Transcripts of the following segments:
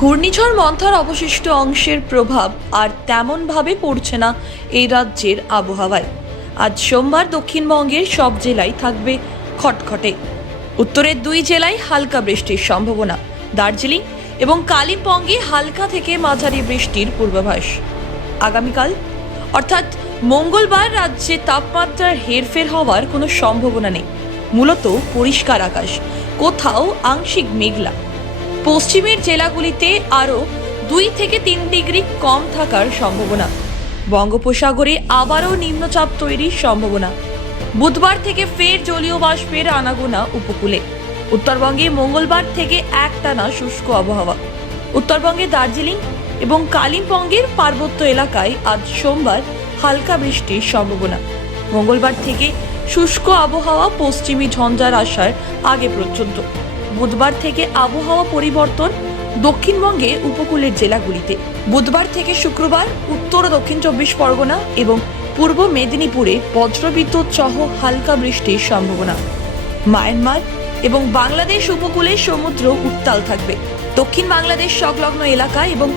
ঘূর্ণিঝড় মন্থার অবশিষ্ট অংশের প্রভাব আর তেমনভাবে পড়ছে না এই রাজ্যের আবহাওয়ায়। আজ সোমবার দক্ষিণবঙ্গের সব জেলায় থাকবে খটখটে। উত্তরের দুই জেলায় হালকা বৃষ্টির সম্ভাবনা, দার্জিলিং এবং কালিম্পংয়ে হালকা থেকে মাঝারি বৃষ্টির পূর্বাভাস। আগামীকাল, অর্থাৎ মঙ্গলবার রাজ্যে তাপমাত্রার হেরফের হওয়ার কোনো সম্ভাবনা নেই। মূলত পরিষ্কার আকাশ, কোথাও আংশিক মেঘলা। পশ্চিমের জেলাগুলিতে আরও দুই থেকে তিন ডিগ্রি কম থাকার সম্ভাবনা। বঙ্গোপসাগরে আবারও নিম্নচাপ তৈরির সম্ভাবনা। বুধবার থেকে ফের জলীয় বাষ্পের আনাগোনা উপকূলে। উত্তরবঙ্গে মঙ্গলবার থেকে একটানা শুষ্ক আবহাওয়া। উত্তরবঙ্গে দার্জিলিং এবং কালিম্পংয়ের পার্বত্য এলাকায় আজ সোমবার হালকা বৃষ্টির সম্ভাবনা। মঙ্গলবার থেকে শুষ্ক আবহাওয়া পশ্চিমী ঝঞ্ঝার আসার আগে পর্যন্ত। বুধবার থেকে আবহাওয়া পরিবর্তন দক্ষিণবঙ্গে উপকূলের জেলাগুলিতে। বুধবার থেকে শুক্রবার উত্তর ও দক্ষিণ চব্বিশ পরগনা এবং পূর্ব মেদিনীপুরে বজ্রবিদ্যুৎ সহ হালকা বৃষ্টির সম্ভাবনা। মায়ানমার এবং বাংলাদেশ উপকূলে সমুদ্র উত্তাল থাকবে। দক্ষিণ বাংলাদেশ সংলগ্ন এলাকা এবং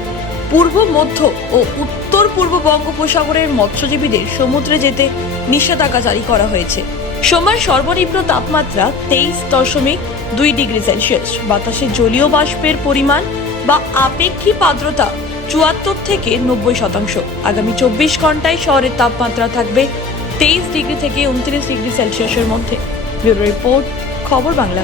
পূর্ব, মধ্য ও উত্তর পূর্ব বঙ্গোপসাগরের মৎস্যজীবীদের সমুদ্রে যেতে নিষেধাজ্ঞা জারি করা হয়েছে। সোমবার সর্বনিম্ন তাপমাত্রা তেইশ দশমিক দুই ডিগ্রি সেলসিয়াস। বাতাসে জলীয় বাষ্পের পরিমাণ বা আপেক্ষিক আর্দ্রতা চুয়াত্তর থেকে নব্বই শতাংশ। আগামী চব্বিশ ঘন্টায় শহরের তাপমাত্রা থাকবে তেইশ ডিগ্রি থেকে উনত্রিশ ডিগ্রি সেলসিয়াসের মধ্যে। ব্যুরো রিপোর্ট, খবর বাংলা।